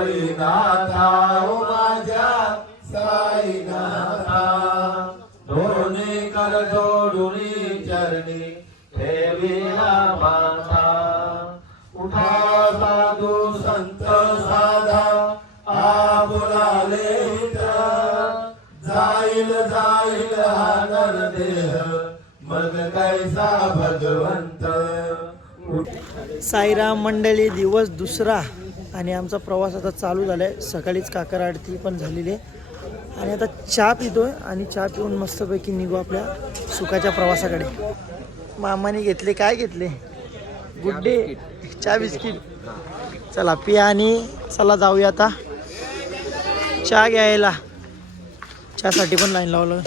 साईनाथा ओ माझ्या साईनाथा. दोन्ही कर जोडुनी चरणी ठेविला माथा. उठा साधू संत साधा आ जाईल जाईल हा नरदेह मग कैसा भगवंत? साईराम मंडळी दिवस दुसरा. आणि आमचा प्रवास आता चालू झाला आहे सकाळीच काकर आरती पण झालेली आहे. आणि आता चहा पितोय आणि चहा पिऊन मस्तपैकी निघू आपल्या सुखाच्या प्रवासाकडे. मामाने घेतले काय घेतले? गुड्डे चहा बिस्किट. चला पिया आणि चला जाऊया आता. चहा घ्यायला. चहासाठी पण लाईन लावलं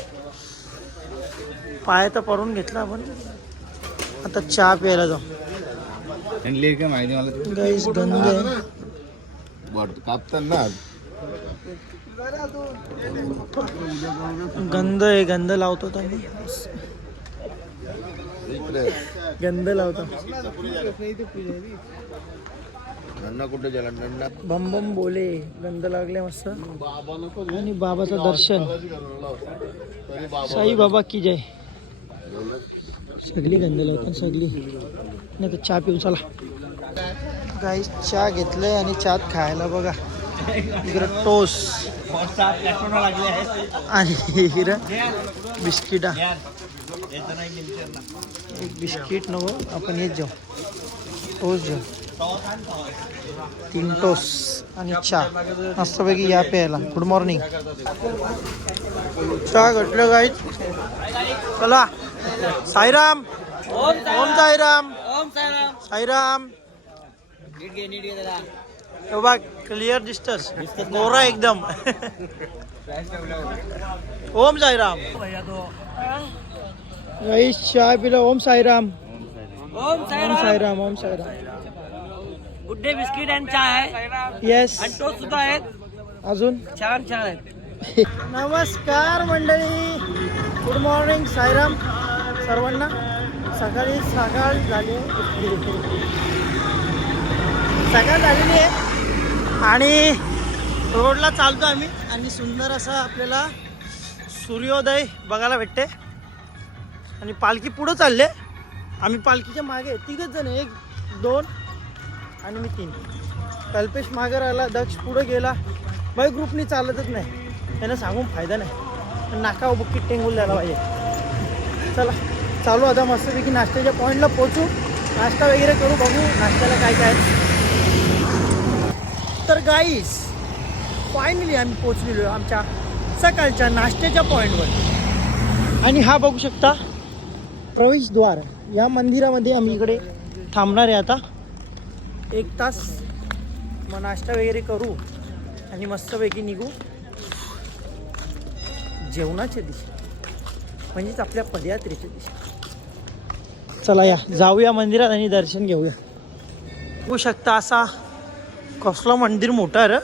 पाय तर परून घेतला आपण आता चहा प्यायला जाऊ. माहिती मला. गाईस गंध कापताना गंध आहे गंध लावतो तर आम्ही गंध लावतो. नन्ना कुठे गेला? नन्ना. बम बम बोले गंध लागले मस्त. आणि बाबाचं दर्शन. साई बाबा की जय. सगळी गंध लावतात सगळी. नाही तर चहा पिऊन चला. काही चहा घेतलंय आणि चहात खायला बघा. इकडं टोस. आणि इकडं बिस्किटा. एक बिस्किट नको आपण हेच जाऊ टोस्ट जाऊ तीन टोस आणि चहा. मस्तपैकी या प्यायला. गुड मॉर्निंग चहा घटलं गाईच चला. साईराम. ओम साईराम. साईराम. हे बघ क्लिअर दिसतस. गोरा एकदम. ओम साईराम. गाईस चहा पिला ओम साईराम. ओम ओम साईराम ओम साईराम. गुड्डे बिस्किट आणि चहा आहे येस आणि टोस्ट सुद्धा आहेत. अजून? छान छान आहेत. नमस्कार मंडळी. Good morning Sairam. सर्वांना सकाळी सकाळ झाली. सकाळ झालेली आहे. आणि रोडला चालतो आम्ही. आणि सुंदर असा आपल्याला सूर्योदय बघायला भेटते. आणि पालखी पुढं चालले. आम्ही पालखीच्या मागे तिघच जण एक दोन आणि मी तीन. कल्पेश मागे राहिला. दक्ष पुढं गेला. बाय ग्रुपनी चालतच नाही. त्यांना सांगून फायदा नाही. नाका बुक्की टेंगून द्यायला पाहिजे. चला चालू आता मस्तपैकी नाश्त्याच्या पॉईंटला पोचू नाश्ता वगैरे करू बघू नाश्त्याला काय काय आहे. तर गाईस फायनली आम्ही पोचलेलो आहे आमच्या सकाळच्या नाश्त्याच्या पॉईंटवर आणि हा बघू शकता प्रवेशद्वार या मंदिरामध्ये आम्ही इकडे थांबणार आहे आता. एक तास मग नाश्ता वगैरे करू आणि मस्तपैकी निघू. जेवणाच्या दिशा म्हणजेच आपल्या पदयात्रेच्या दिशा चला या जाऊया मंदिरात आणि दर्शन घेऊया. होऊ शकता असा कसलं मंदिर मोठं आहे रे.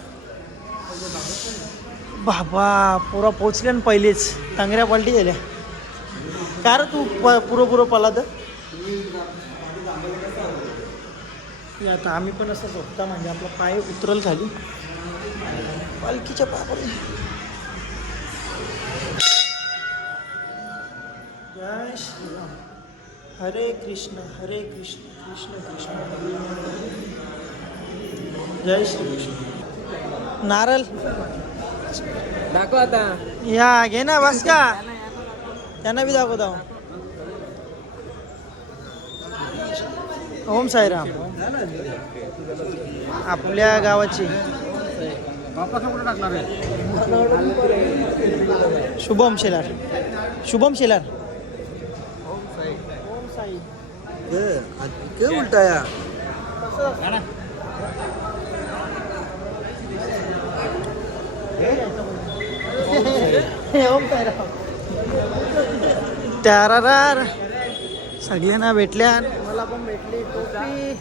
बाबा पुरा पोचले ना पहिलेच. टांगऱ्या पालटी झाल्या. का रे तू प पुरो पुरो पला तर या आता आम्ही पण असं झोपता म्हणजे आपला पाय उतरल खाली. पालखीच्या पायाकडे जय श्रीराम. हरे कृष्ण हरे कृष्ण कृष्ण कृष्ण. जय श्री कृष्ण नारळ दाखव आता. या घे ना बस का? त्यांना बी दाखवता. ओम साईराम. आपल्या गावाची. शुभम शेलार. शुभम शेलार. ओम साई काय उलटाया ओम साईराम त्यारारार सगळ्यांना भेटल्या मला पण भेटली टोपी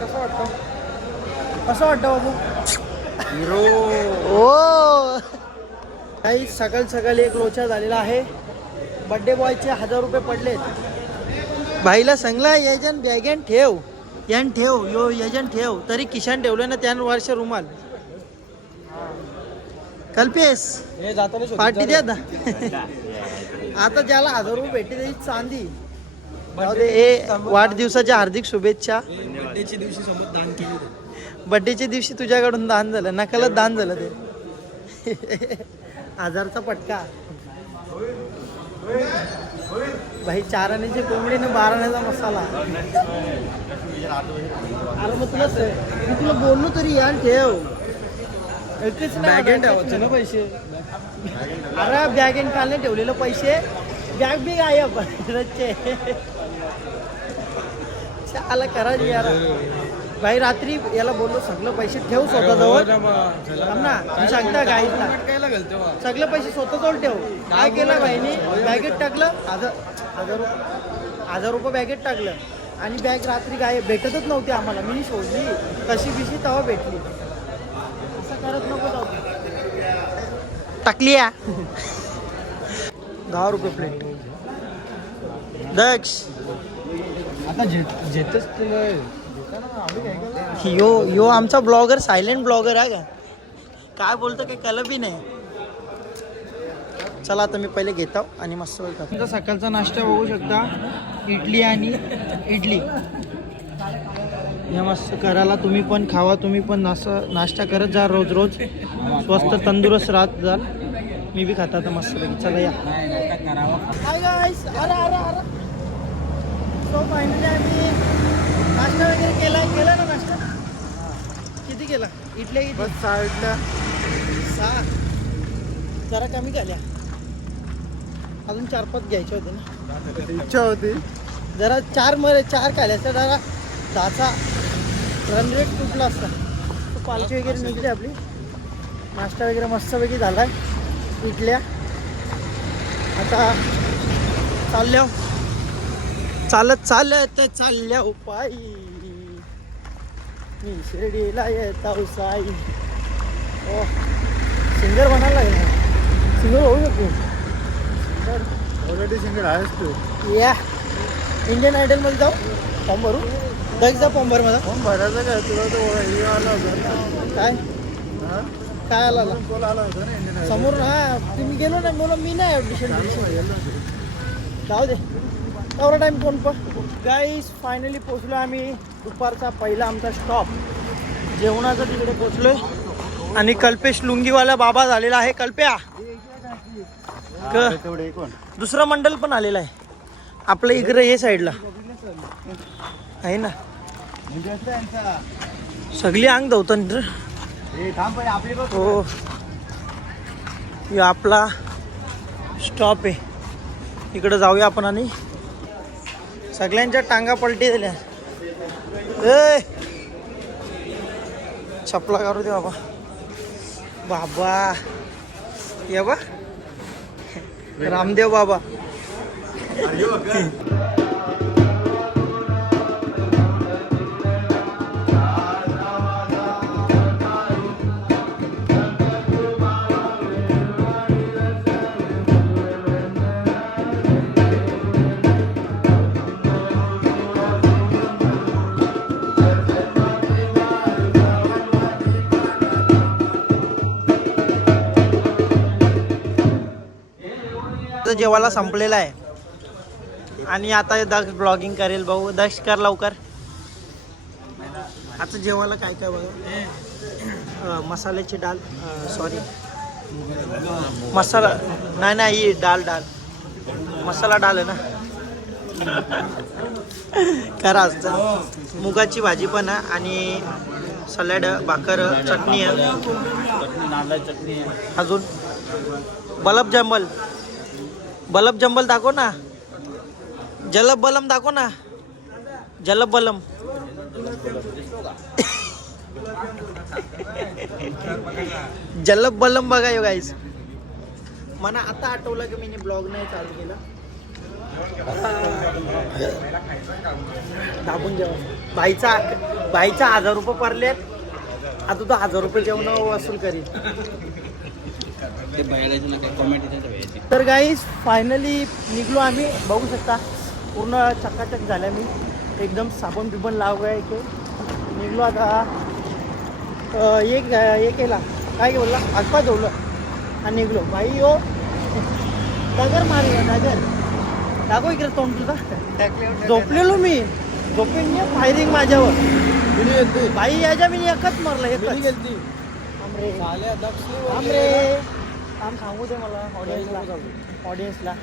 कसं वाटतं? कसं वाटतं बाबू? हिरो ओ. काही सकाळ सकाळी एक लोचा झालेला आहे. बड्डे बॉयचे हजार रुपये पडलेत. भाईला सांगला यायच्या बॅगेन ठेव. यान ठेव यो यजन ठेव. तरी किशान ठेवलं ना त्यान वर्ष रुमाल. कल्पेश पार्टी द्या आता. आता ज्याला हजार रुपये भेटते त्याची चांदी. जाऊ दे, ए वाढदिवसाच्या हार्दिक शुभेच्छा. बड्डेच्या दिवशी तुझ्याकडून दान झालं नकलच दान झालं ते. हजारचा पटका. भाई चार आण्याची कोंबडी ना बारा आण्याचा मसाला अरे मग तुला स- मी तुला बोललो तरी यार ठेव. ठेवायचे ना पैसे? अरे बॅगेन कालने ठेवलेलं पैसे. बॅग बी गायब. रच्चे. चाला करा यार. भाई रात्री याला बोललो सगळं पैसे ठेव स्वतःजवळ. थांब ना. मी सांगता गाईडला सगळे पैसे स्वतःजवळ ठेव. काय केलं भाईनी? बॅगेत टाकलं. हजार हजार रुपये हजार रुपये बॅगेत टाकलं. आणि बॅग रात्री गाय भेटतच नव्हती आम्हाला. मी शोधली. कशी बिशी तेव्हा भेटली असं करत नको जाऊ टाकली या. दहा रुपये प्लेट दक्ष. आता जेतच यो यो आमचा ब्लॉगर सायलेंट ब्लॉगर आहे का? काय बोलतो काही कळलं बी नाही. चला आता मी पहिले घेतो आणि मस्त तुमचा सकाळचा नाश्ता बघू शकता. इडली आणि इडली. या मस्त करायला तुम्ही पण खावा तुम्ही पण नाश्ता नाश्ता करत जा रोज रोज. स्वस्त तंदुरुस्त राहत जाल मी बी खाता आता मस्त पैकी. चला या. हाय गाईस अरे अरे अरे. सो फायनली आम्ही नाश्ता वगैरे केला केला ना नाश्ता? किती केला? इडल्या किती सहा इडल्या सहा. जरा कमी झाल्या. अजून चार पाच घ्यायचे होते ना. इच्छा होती. जरा चार मरे चार खाल्याचा जरा दहाचा रन रेट तुटला असता? तो पालखी वगैरे निघली आपली. नाश्ता वगैरे मस्तपैकी झाला इडल्या. आता चालल्या. चालत चालत चालल्या पायी मी शिर्डीला येता साई. ओ सिंगर बनायला लागेल. सिंगर होऊ शकतो. ऑलरेडी सिंगल आहेस तू. या इंडियन आयडलमध्ये जाऊ. फॉर्म भरू. जा फॉर्म भर माझा फोन भरायचं काय? तुला तो हे आला होता काय? हा? काय आला कॉल आला होता ना इंडियन समोर हा तुम्ही गेलो ना बोला मी नाही ॲडमिशन जाऊ दे. तेवढा टाईम कोण पण गाईस फायनली पोचलो आम्ही. दुपारचा पहिला आमचा स्टॉप जेवणाचा तिकडे पोचलोय आणि कल्पेश लुंगीवाला बाबा झालेला आहे. कल्प्या. क कोण? दुसरं मंडळ पण आलेलं आहे. आपलं इकडे हे साईडला आहे ना? सगळी अंग धवतन हो हे आपला स्टॉप आहे. इकडं जाऊया आपण आणि सगळ्यांच्या टांगा पलटी दिल्या ए. चपला करू दे बाबा. बाबा. ये बा रामदेव बाबा. जेवायला संपलेला आहे. आणि आता दक्ष ब्लॉगिंग करेल भाऊ. दक्ष कर लवकर. आता जेवायला काय काय बघा. मसाल्याची डाल सॉरी मसाला नाही नाही ही डाल डाल. मसाला डाल आहे ना. करा असतं मुगाची भाजी पण आहे आणि सलाड भाकर चटणी आहे. चटणी अजून. Bulb jumble. बलब जंबल दाखव ना. जलब बलम दाखव ना. जलब बलम. जलब बलम बघा यो गाईस मला आता आठवलं की मी ब्लॉग नाही चालू केला. दाबून जेव्हा बाईचा बाईचा हजार रुपये पडलेत. आता तो हजार रुपये जेवण वसूल करील ते कॉमेंट येते तर गाईज फायनली निघलो आम्ही. बघू शकता पूर्ण चकाचक झाल्या मी. एकदम साबण बिबण लावाय की निघलो आता. एक हे केला. काय बोलला? हातपाय धुवलं आणि निघलो. भाई यो डगर मारला डगर. दाखव इकडे तोंड तुझा. झोपलेलो मी. झोपेन फायरिंग माझ्यावर. बाई याच्या मी एकच मारला एकच. थांब रे. थांब सांगू दे मला ऑडियन्सला ऑडियन्सला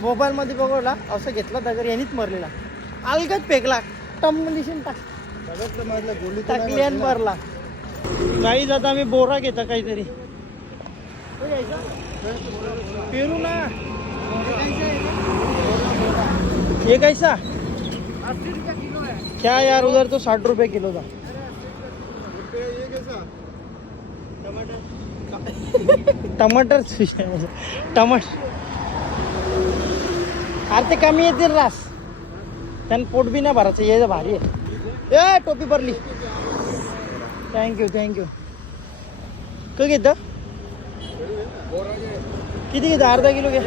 मोबाईलमध्ये बघवला असं घेतला दगर यांनीच मरलेला. अलगच फेकला. टम टाक. टाकली आणि भरला काही जाता आम्ही बोरा घेता काहीतरी? पेरू ना. ये कैसा? क्या यार उधर तो साठ रुपये किलो था. टमाटर टमाटर अरे ते कमी येतील रास. त्यानं पोट बी नाही भरायचं ये भारी आहे. ए टोपी भरली. थँक्यू थँक्यू क घेतं? किती घेतं? अर्धा किलो घे.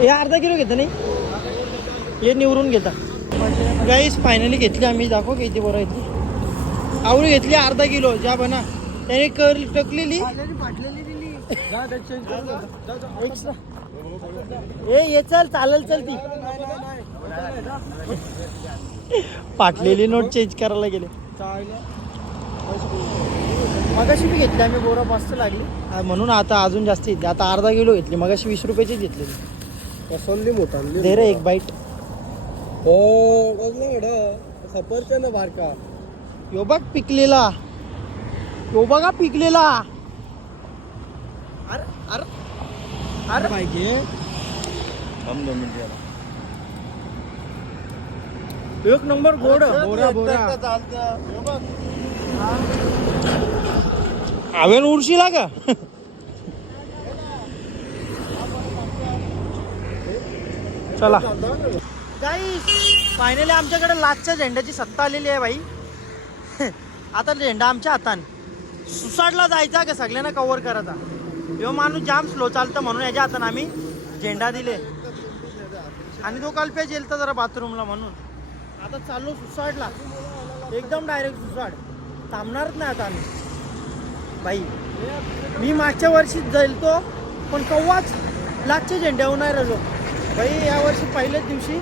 हे अर्धा किलो घेतं नाही? हे निवरून घेता. गाईस फायनली घेतली आम्ही. दाखव किती बरं इथली आवळी घेतली अर्धा किलो. ज्या बना. त्याने कर टकलेली. ए ये चल चालेल चल ती. पाटलेली नोट चेंज करायला गेले. मगाशी मी घेतली आम्ही बोरा मस्त लागली. म्हणून आता अजून जास्त घेतली आता अर्धा किलो घेतली. मगाशी वीस रुपयाचीच घेतलेली. दे रे एक बाईट सफरचंद बारका. यो बघ पिकलेला. यो बघा पिकलेला. अरे अरे अरे. पाहिजे थांब दोन मिनिटं एक नंबर गोड. बोरा बोरा हवेन उरशीला का? चला. काही फायनली आमच्याकडे लाचच्या झेंड्याची सत्ता आलेली आहे बाई. आता झेंडा आमच्या हाताने. सुसाडला जायचा का सगळ्यांना कव्हर करायचा? ह्यो माणूस जाम स्लो चालतं म्हणून याच्या हाताने आम्ही झेंडा दिले. आणि तो काल कल्प्या जेलता जरा बाथरूमला म्हणून. आता चाललो सुसाडला एकदम डायरेक्ट सुसाड थांबणारच नाही आता आम्ही. बाई मी मागच्या वर्षी जाईल पण कव्वाच लाचच्या झेंड्यावर नाही राहिलो. बाई या वर्षी पहिल्याच दिवशी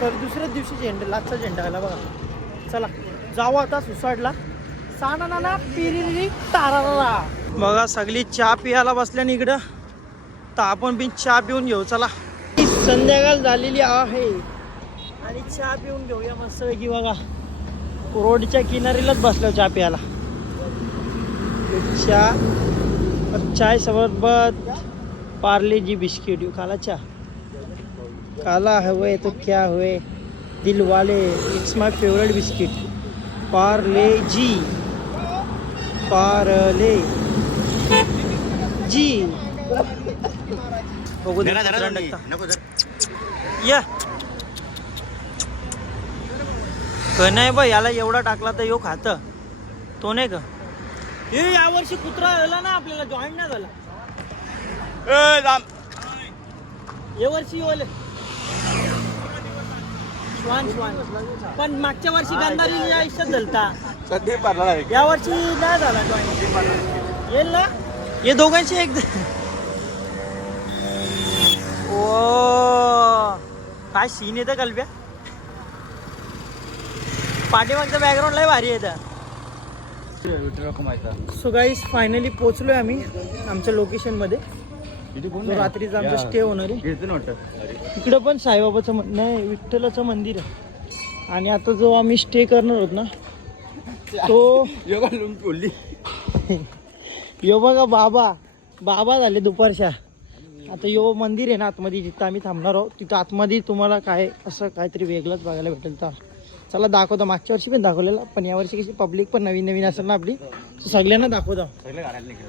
तर दुसऱ्याच दिवशी झेंडा लाचा झेंडा आला बघा. चला जाऊ आता सुसाडला साना नाना पिरिली तारारा बघा सगळी चहा पियाला बसल्याने इकडं. तर आपण बी चहा पिऊन घेऊ चला. संध्याकाळ झालेली आहे. आणि चहा पिऊन घेऊया मस्तपैकी बघा. रोडच्या किनारीलाच बसलो चहा प्यायला चहा चाय सोबत पार्ले जी बिस्किट खाला चहा. काला हुए तो क्या हुए दिल वाले it's my favourite biscuit Parle G. Parle. G. बघू या. नाही बा याला एवढा टाकला तर यो खात. तो नाही का? हे यावर्षी कुत्रा आला ना आपल्याला जॉईन नाही झाला. या वर्षी ओले श्वान श्वान पण मागच्या वर्षी गंधारी आयुष्यात झालता. सध्या पारला या वर्षी नाही झाला जॉईन येईल ना? हे दोघांची एक ओ काय सीन येतं कल्प्या? पाठीमागचं बॅकग्राऊंड लय भारी येतं सो गाईस फायनली पोचलोय आम्ही आमच्या लोकेशनमध्ये रात्रीचा आमचा स्टे होणार आहे. इकडं पण साईबाबाचं मन- नाही विठ्ठलाचं मंदिर आहे. आणि आता जो आम्ही स्टे करणार आहोत ना तो यो बघा बाबा बाबा झाले दुपारच्या. आता यो मंदिर आहे ना आतमध्ये जिथं आम्ही थांबणार आहोत तिथं आतमध्ये तुम्हाला काय असं काहीतरी वेगळंच बघायला भेटेल तर. चला दाखवतो. मागच्या वर्षी पण दाखवलेलं पण यावर्षी कशी पब्लिक पण नवीन नवीन असेल ना आपली तर सगळ्यांना दाखवतो.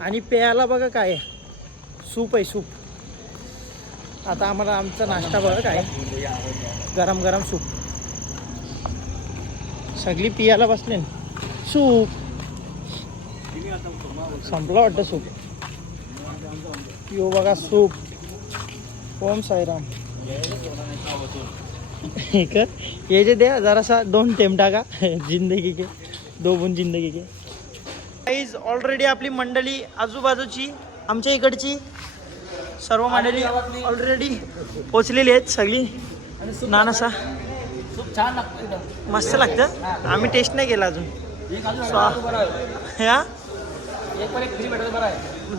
आणि पेयाला बघा काय आहे. सूप आहे सूप. आता आम्हाला आमचा नाश्ता बघा काय. आहे. गरम गरम सूप. सगळी पियाला बसले ना. सूप. संपला वाटतं सूप. यो बघा सूप. ओम साईराम. हे कर ये जे द्या जरासा दोन टेम टाका. जिंदगी के. दो बुन जिंदगी के. ऑलरेडी आपली मंडळी आजूबाजूची आमच्या इकडची सर्व मंडळी ऑलरेडी पोचलेली आहेत सगळी. नानासा. खूप छान लागतो मस्त लागतं. आम्ही टेस्ट नाही केला अजून. ह्या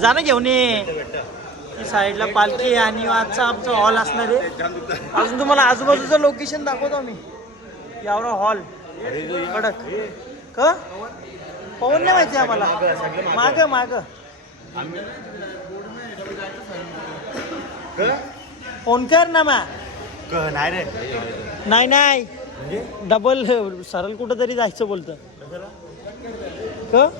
जा ना घेऊन ये. साईडला पालखी आणि आजचा आमचा हॉल असणार आहे. अजून तुम्हाला आजूबाजूचं लोकेशन दाखवतो आम्ही. यावरा हॉल कडक. क? पवन नाही माहिती आम्हाला. माग माग. फोन कर ना मा नाही रे. नाही नाही. डबल सरळ कुठं तरी जायचं बोलतं. क?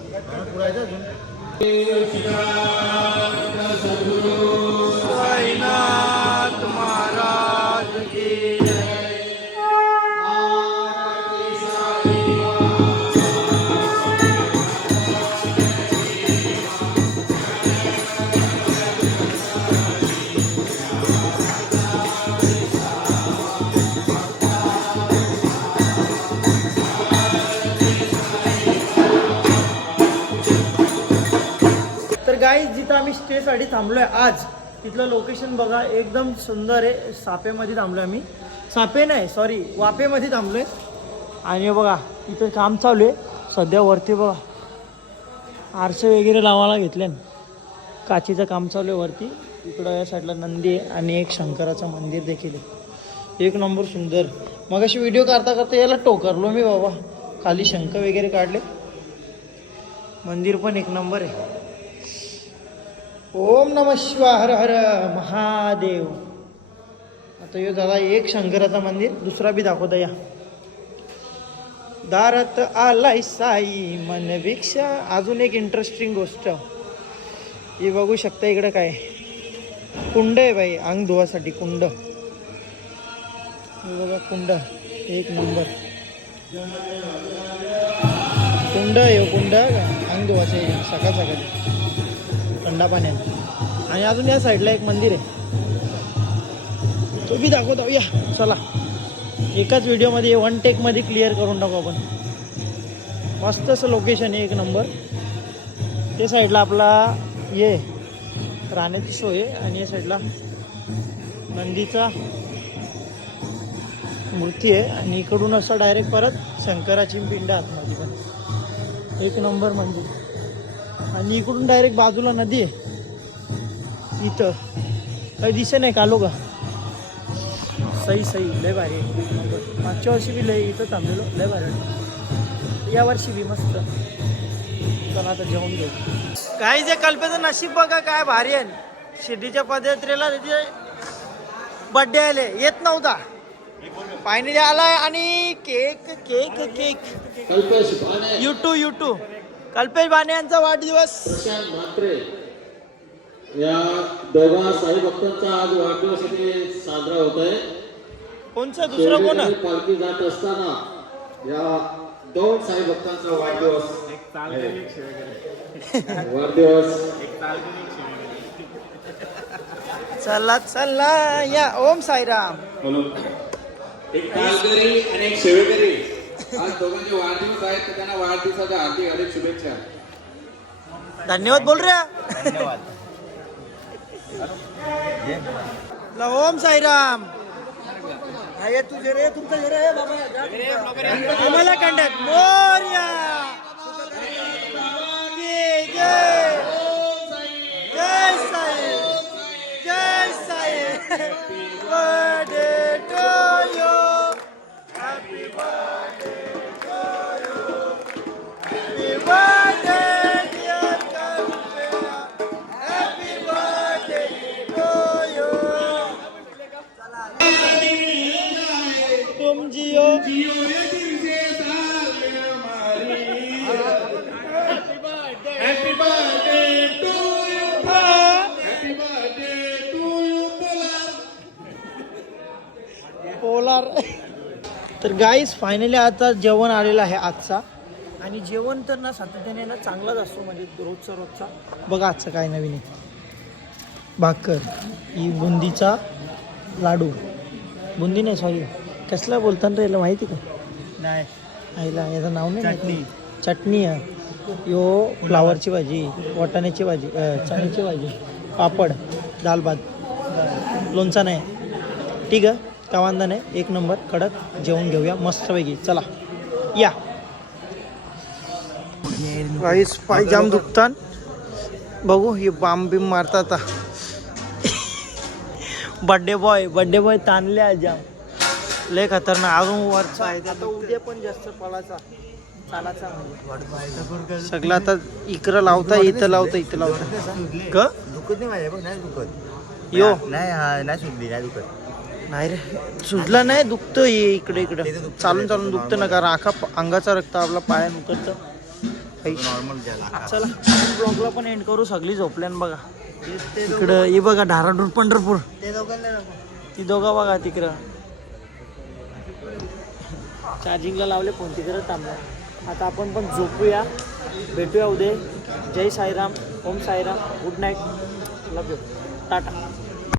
आम्ही थांबलो थांबलोय आज. तिथलं लोकेशन बघा एकदम सुंदर आहे. सापेमध्ये थांबलोय आम्ही. सापे नाही सॉरी वापेमध्ये थांबलोय. आणि बघा इथं काम चालू आहे. सध्या वरती बघा आरसे वगैरे लावायला घेतले काचीचं काम चालू आहे वरती. इकडं या साईडला नंदी आहे आणि एक शंकराचं मंदिर देखील आहे. एक नंबर सुंदर. मग अशी व्हिडिओ करता करता याला टोकरलो मी बाबा. खाली शंख वगैरे काढले. मंदिर पण एक नंबर आहे. ओम नम शिवा हर हर महादेव. आता यो दादा एक शंकराचा मंदिर दुसरा बी दाखवता या. दारात आलाय साई मनभिक्षा अजून एक इंटरेस्टिंग गोष्ट. हे बघू शकता इकडं काय. कुंड आहे बाई अंग धुवासाठी कुंड. हे बघा कुंड एक नंबर. कुंड आहे हो, कुंड. का अंग धुवाचे सकाळ सकाळी थंडा पाण्याने. आणि अजून या साईडला एक मंदिर आहे. तो बी दाखवतो. या चला. एकाच व्हिडिओमध्ये वन टेकमध्ये क्लिअर करून टाकू आपण. मस्त असं लोकेशन आहे एक नंबर ते साईडला आपला ये राहण्याची सोय आहे. आणि या साईडला नंदीचा मूर्ती आहे. आणि इकडून असं डायरेक्ट परत शंकराची पिंड आतमध्ये पण. एक नंबर मंदिर. आणि इकडून डायरेक्ट बाजूला नदी आहे. इथं. काही दिसे नाही कालो का सही सही लय भारी. मागच्या वर्षी बी लय इथं थांबलेलो. लय भारी. या वर्षी बी मस्त. चला आता जेवण घेऊ. काही जे कल्पेचं नशीब बघा काय भारी आहे. शिर्डीच्या पदयात्रेला त्याचे बड्डे आले. येत नव्हता. फायनली आलाय आणि cake cake cake you too you too Kalpesh बाने यांचा वाढदिवस. प्रशांत म्हात्रे या दोघा साई भक्तांचा आज वाढदिवस इथे साजरा होत आहे. कोणचा? दुसरा कोण? आहे? पालखी जात असताना या दोन साई भक्तांचा वाढदिवस. वाढदिवस. चला चला या. ओम साईराम. एक तालकरी आणि एक सेवेकरी. आज दोघांचे वाढदिवस आहेत तर त्यांना वाढदिवसाच्या हार्दिक हार्दिक शुभेच्छा. धन्यवाद बोल रे ला ओम साईराम. हा, ये तुझे रे तुमचं हे रे बाबा आम्हाला कंडक्ट मोर्या. जय. जय जय साई. जय साई. बर्थडे. तर गाईस फायनली आता जेवण आलेलं आहे आजचा. आणि जेवण तर ना सातत्याने ना चांगलाच असतो म्हणजे रोजचा रोजचा. बघा आजचं काय नवीन आहे. भाकर ही बुंदीचा लाडू. बुंदी नाही सॉरी कसला बोलताना रे याला माहिती का? नाही. आईला याचं नाव नाही चटणी. चटणी आहे. यो फ्लावरची भाजी वाटाण्याची भाजी चण्याची भाजी पापड दाल भात. लोणचा नाही. ठीक आहे? का वांदा नाही एक नंबर कडक जेवण घेऊया मस्तपैकी. चला. या. राईस पाय जाम दुखतात. बघू हे बाम बिम मारतात बड्डे बॉय बड्डे बॉय ताणले आज जाम. लय खतरनाक. अजून वरचा आहे. आता उद्या पण जास्त पळाचा चालाचा सगळं आता इकडं लावता इथं लावता इथं लावता. क? दुखत नाही माझ्या बघ नाही दुखत. यो. नाही हा नाही सुटली नाही दुखत. नाही रे. सुजला नाही दुखतं हे इकडे इकडे. चालून चालून दुखतं ना कारण आखा अंगाचा रक्त आपला. नॉर्मल ज्याला चला ब्लॉगला पण एंड करू सगळी झोपल्यान बघा. इकडं हे बघा धाराडूर पंढरपूर. ती दोघं बघा तिकडं. चार्जिंगला लावले फोन तिकडं थांबला आता आपण पण झोपूया. भेटूया उद्या. जय साईराम. ओम Sairam. Good night love you ta ta.